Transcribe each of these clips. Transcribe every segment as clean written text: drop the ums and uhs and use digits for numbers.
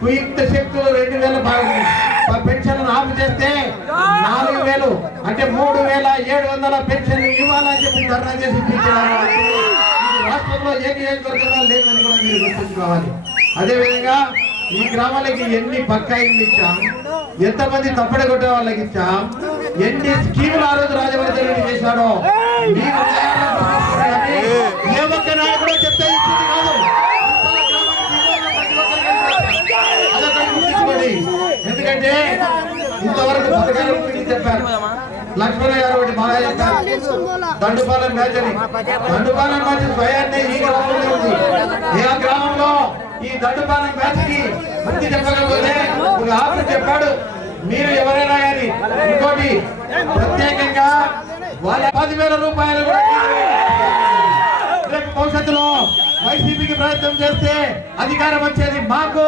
కుయుక్త శక్తులు 2000 పెన్షన్లు ఆపు చేస్తే 4000 అంటే 3700 పెన్షన్లు ఇవ్వాలని చెప్పి ధర్నా చేసి ఇప్పించారు. రాష్ట్రంలో ఏ నియోజకవర్గంలో లేదని కూడా మీరు గుర్తుంచుకోవాలి. అదేవిధంగా ఈ గ్రామాలకి ఎన్ని బకాయిలు ఇచ్చాం, ఎంతమంది తప్పడ కొట్టే వాళ్ళకి ఇచ్చాం, ఎన్ని స్కీములు ఆ రోజు రాజవర్ధన్ రెడ్డి చేశాడో ఏ ఒక్క నాయకుడు చెప్తే ఇచ్చింది కాదు. ఎందుకంటే ఇంతవరకు పథకాల గురించి చెప్పారు. లక్ష్మణ గారు ఒకటి బాగా చెప్పారు, దండుపాలెం బ్యాచ్ అని. దండుపాలెం బ్యాచ్ స్వయాన్ని ఈ గ్రామంలో ఉంది. ఏ గ్రామంలో ఈ దండుపాలెం బ్యాచ్ కి బుద్ధి చెప్పకపోతే ఒక ఆఫర్ చెప్పాడు, మీరు ఎవరైనా కానీ ఇంకోటి ప్రత్యేకంగా వాళ్ళ 10,000 రూపాయలు కూడా రేపు భవిష్యత్తులో వైసీపీకి ప్రయత్నం చేస్తే అధికారం వచ్చేది మాకు,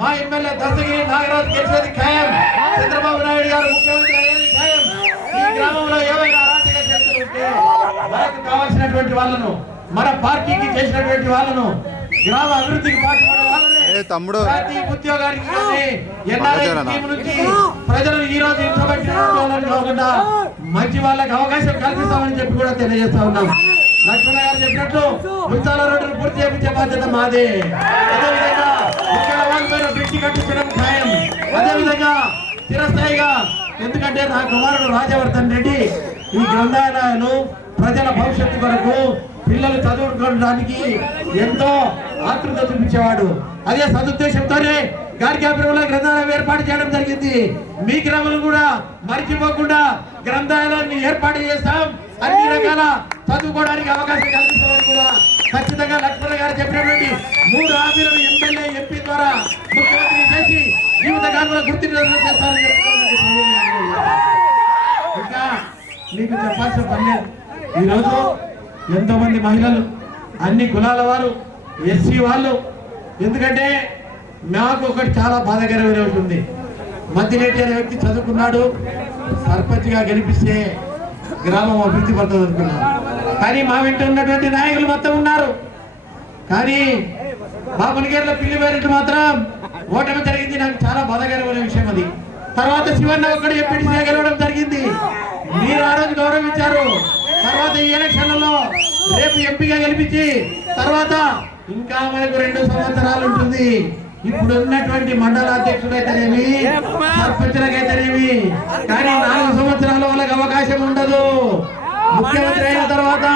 మా ఎమ్మెల్యే దస్తగిరి నాగరాజు గెలిచేది ఖాయం, చంద్రబాబు నాయుడు గారు ముఖ్యమంత్రి అయ్యేది ఖాయం. ఈ గ్రామంలో ఏవైనా అరాచక శక్తులు ఉంటే మనకు కావాల్సినటువంటి వాళ్ళను, మన పార్టీకి చేసినటువంటి వాళ్ళను, గ్రామ అభివృద్ధికి పాటుపడే వాళ్ళని, ప్రతి ఉద్యోగానికి ఎన్ఆర్ఐ స్కీమ్ నుంచి ప్రజలను ఈ రోజు కాకుండా మంచి వాళ్ళకి అవకాశం కల్పిస్తామని చెప్పి కూడా తెలియజేస్తా ఉన్నాం. లక్ష్మణ గారు చెప్పినట్లు ముత్తాల రోడ్డును పూర్తి చేయించే బాధ్యత మాదే. అదేవిధంగా బ్రిడ్జి కట్టించడం ఖాయం. అదేవిధంగా చిరస్థాయిగా, ఎందుకంటే నా కుమారుడు రాజవర్ధన్ రెడ్డి ఈ గ్రంథాలయాలు ప్రజల భవిష్యత్తు కొరకు పిల్లలు చదువుకోవడానికి ఎంతో ఆతృత చూపించేవాడు. అదే సదుద్దేశంతోనే గార్గ్యాపురంలో గ్రంథాలయం ఏర్పాటు చేయడం జరిగింది. మీ గ్రామంలో కూడా మర్చిపోకుండా గ్రంథాలయాన్ని ఏర్పాటు చేస్తాం, అన్ని రకాల చదువుకోవడానికి అవకాశం కల్పిస్తామని కూడా ఖచ్చితంగా లక్ష్మణ గారు చెప్పినటువంటి 3 హామీలను ఎమ్మెల్యే ఎంపీ ద్వారా ముఖ్యమంత్రి చేసి జీవితకాలంలో గుర్తింపు చేస్తామని ఇంకా మీకు చెప్పాల్సిన పని లేదు. ఈరోజు ఎంతో మంది మహిళలు, అన్ని కులాల వారు, ఎస్సీ వాళ్ళు, ఎందుకంటే నాకు ఒకటి చాలా బాధాకరమైన విషయం ఉంది. మద్దిరెడ్డి అనే వ్యక్తి చదువుకున్నాడు, సర్పంచ్గా గెలిపిస్తే గ్రామం అభివృద్ధి పడుతుంది అనుకున్నాను. కానీ మా వెంట ఉన్నటువంటి నాయకులు మొత్తం ఉన్నారు. కానీ బాబునిగేర్ల పిల్లి పేరెంట్ మాత్రం ఓటమి జరిగింది. నాకు చాలా బాధాకరమైన విషయం అది. తర్వాత శివన్న ఒక్కడు ఎంపీటీసీగా గెలవడం జరిగింది. మీరు ఆ రోజు గౌరవించారు. తర్వాత ఈ ఎలక్షన్లలో రేపు ఎంపీగా గెలిపించి తర్వాత ఇంకా మనకు 2 సంవత్సరాలు ఉంటుంది. ఇప్పుడు ఉన్నటువంటి మండల అధ్యక్షుడైతేనేమి, సర్పంచులకైతేనేమి, కానీ 4 సంవత్సరాల వాళ్ళకి అవకాశం ఉండదు. ముఖ్యమంత్రి అయిన తర్వాత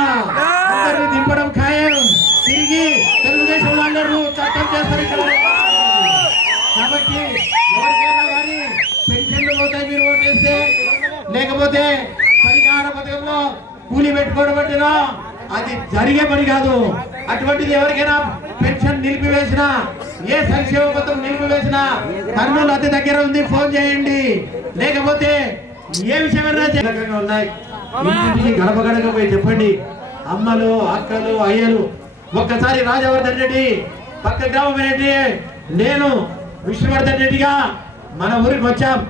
అందరూ దింపడం ఖాయం. తిరిగి తెలుగుదేశం అందరూ చట్టం చేస్తారు ఇక్కడ. కాబట్టి ఎవరికైనా కానీ పెన్షన్లు పోతాయి మీరు ఓటేస్తే, లేకపోతే పరిహార పథకంలో కూలి పెట్టుకోవడం పట్టినా అది జరిగే పని కాదు. అటువంటిది ఎవరికైనా పెన్షన్ నిలిపివేసినా, ఏ సంక్షేమ పథకం నిలిపివేసినా కర్నూలు అతి దగ్గర ఉంది, ఫోన్ చేయండి. లేకపోతే ఏ విషయమైనా ఉన్నాయి, ఇంటికి గడప గడప పోయి చెప్పండి. అమ్మలు, అక్కలు, అయ్యలు, ఒక్కసారి రాజవర్ధన్ రెడ్డి పక్క గ్రామం రెడ్డి, నేను విష్ణువర్ధన్ రెడ్డిగా మన ఊరికి వచ్చాం.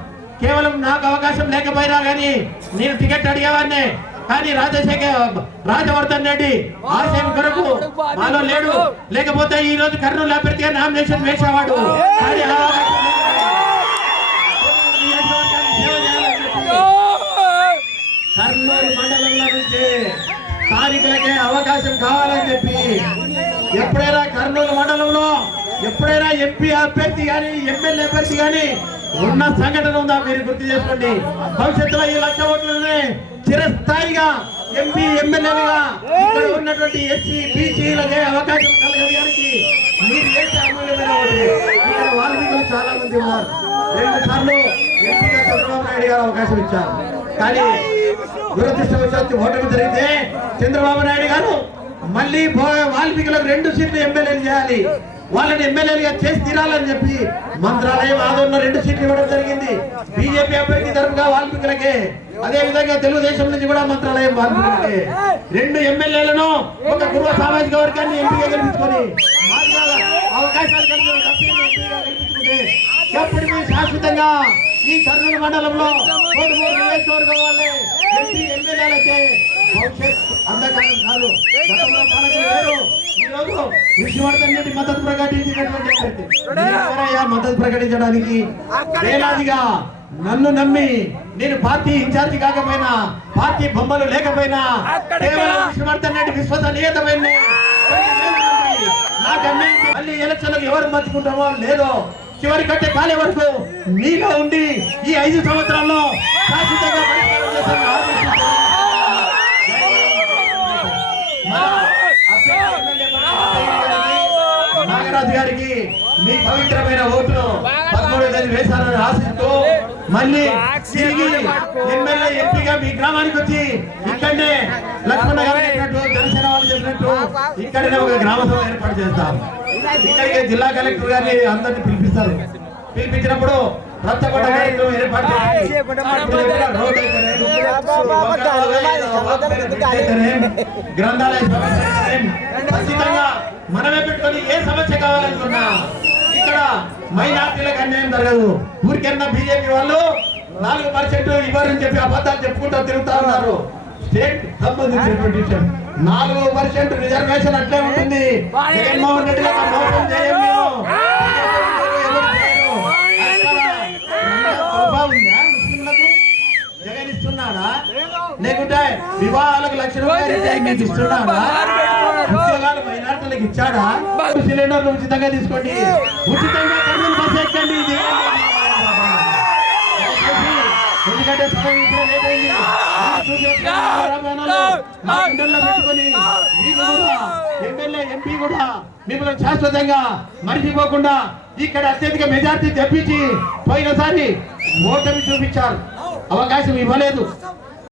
కేవలం నాకు అవకాశం లేకపోయినా కానీ నేను టికెట్ అడిగేవాడిని. కానీ రాజవర్ధన్ రెడ్డి ఆశయం కొరకు మాలో లేడు, లేకపోతే ఈ రోజు కర్నూలు అభ్యర్థిగా నామినేషన్ వేసేవాడు. కర్నూలు మండలంలో నుంచి స్థానికులకే అవకాశం కావాలని చెప్పి ఎప్పుడైనా కర్నూలు మండలంలో ఎప్పుడైనా ఎంపీ అభ్యర్థి కానీ ఎమ్మెల్యే అభ్యర్థి కానీ ఉన్న సంఘటన ఉందా మీరు గుర్తు చేసుకోండి. భవిష్యత్తులో ఈ 1,00,000 ఓట్లనే చిరస్థాయిగా ఎంపీ ఎమ్మెల్యేలుగా ఇక్కడ ఉన్నటువంటి ఎస్సీ బీసీలకే అవకాశం కలగడానికి మీరు చేసే అమూల్యమైన ఓటు. ఇక్కడ వాల్మీకులు చాలా మంది ఉన్నారు. 2 సార్లు ఎంపీగా చంద్రబాబు నాయుడు గారు అవకాశం ఇచ్చారు. కానీ దురదృష్టవశాత్తు ఓటమి జరిగితే చంద్రబాబు నాయుడు గారు మళ్ళీ వాల్మీకులకు 2 సీట్లు ఎమ్మెల్యేలు చేయాలి, వాళ్ళని ఎమ్మెల్యేలుగా చేసి తీరాలని చెప్పి మంత్రాలయం ఆదరణ 2 సీట్లు ఇవ్వడం జరిగింది. బీజేపీ అభ్యర్థి తరఫుగా వాల్మీకులకే, అదే విధంగా తెలుగుదేశం నుంచి కూడా మంత్రాలయం వాల్మీకులకే 2 ఎమ్మెల్యేలను ఒక కుర్వ సామాజిక వర్గాన్ని ఎంపీగా గెలిపించుకొని అవకాశాలు కలిగి గెలిపించుకుంటే ఎప్పటికీ శాశ్వతంగా ఈ కర్నూలు మండలంలో 3 నియోజకవర్గం వాళ్ళే ఎంపీ ఎమ్మెల్యేలైతే భవిష్యత్ అంధకారం కాదు. గతంలో పాలకులు వేరు, ఈ రోజు విష్ణువర్ధన్ రెడ్డి మద్దతు ప్రకటించినటువంటి మద్దతు ప్రకటించడానికి వేలాదిగా నన్ను నమ్మి నేను పార్టీ ఇన్ఛార్జి కాకపోయినా, పార్టీ బొమ్మలు లేకపోయినా, కేవలం విష్ణువర్ధన్ రెడ్డి విశ్వసనీయతమైన మళ్ళీ ఎలక్షన్లకు ఎవరు మర్చుకుంటామో లేదో చివరి కట్టే కాలే వరకు మీలో ఉండి ఈ 5 సంవత్సరాల్లో శాశ్వతంగా పరిష్కారం చేశాను ఆదేశిస్తున్నాను. నాగరాజు గారికి మీ పవిత్రమైన ఓట్లు 13వ తేదీ వేశారని ఆశిస్తూ మళ్ళీ తిరిగి ఎమ్మెల్యే ఎంపీగా మీ గ్రామానికి వచ్చి ఇక్కడనే లక్ష్మణ గారు చెప్పినట్టు, జనసేన వాళ్ళు చెప్పినట్టు ఇక్కడనే ఒక గ్రామ సభ ఏర్పాటు చేస్తాం. ఇక్కడికి జిల్లా కలెక్టర్ గారిని అందరినీ పిలిపిస్తారు. పిలిపించినప్పుడు రచ్చకొండ కార్యక్రమం ఏర్పాటు చేసి గ్రంథాలయ ఖచ్చితంగా మనమే పెట్టుకొని ఏ సమస్య కావాలనుకున్నా ఇక్కడ మైనార్టీలకు అన్యాయం జరగదు. ఊరికన్నా బీజేపీ వాళ్ళు 4% ఇవ్వరని చెప్పి అబద్ధాలు చెప్పుకుంటూ తిరుగుతా ఉన్నారు. స్టేట్ సంబంధించినటువంటి విషయం 4% రిజర్వేషన్ అట్లే ఉంటుంది. జగన్మోహన్ రెడ్డి గారు మోసం చేయం మేము. ముస్లింలకు జగన్ ఇస్తున్నాడా? లేకుంటే వివాహాలకు 1,00,000 రూపాయలు ఇస్తున్నాడా? ఉద్యోగాలు మైనార్టీలకు ఇచ్చాడా? సిలిండర్లు ఉచితంగా తీసుకోండి, ఉచితంగా కర్నూలు బస్సు ఎక్కండి. ఎందుకంటే పెట్టుకొని ఎమ్మెల్యే ఎంపీ కూడా మిమ్మల్ని శాశ్వతంగా మరిచిపోకుండా ఇక్కడ అత్యధిక మెజార్టీ తెప్పించి పోయినసారి ఓటమి చూపించారు, అవకాశం ఇవ్వలేదు.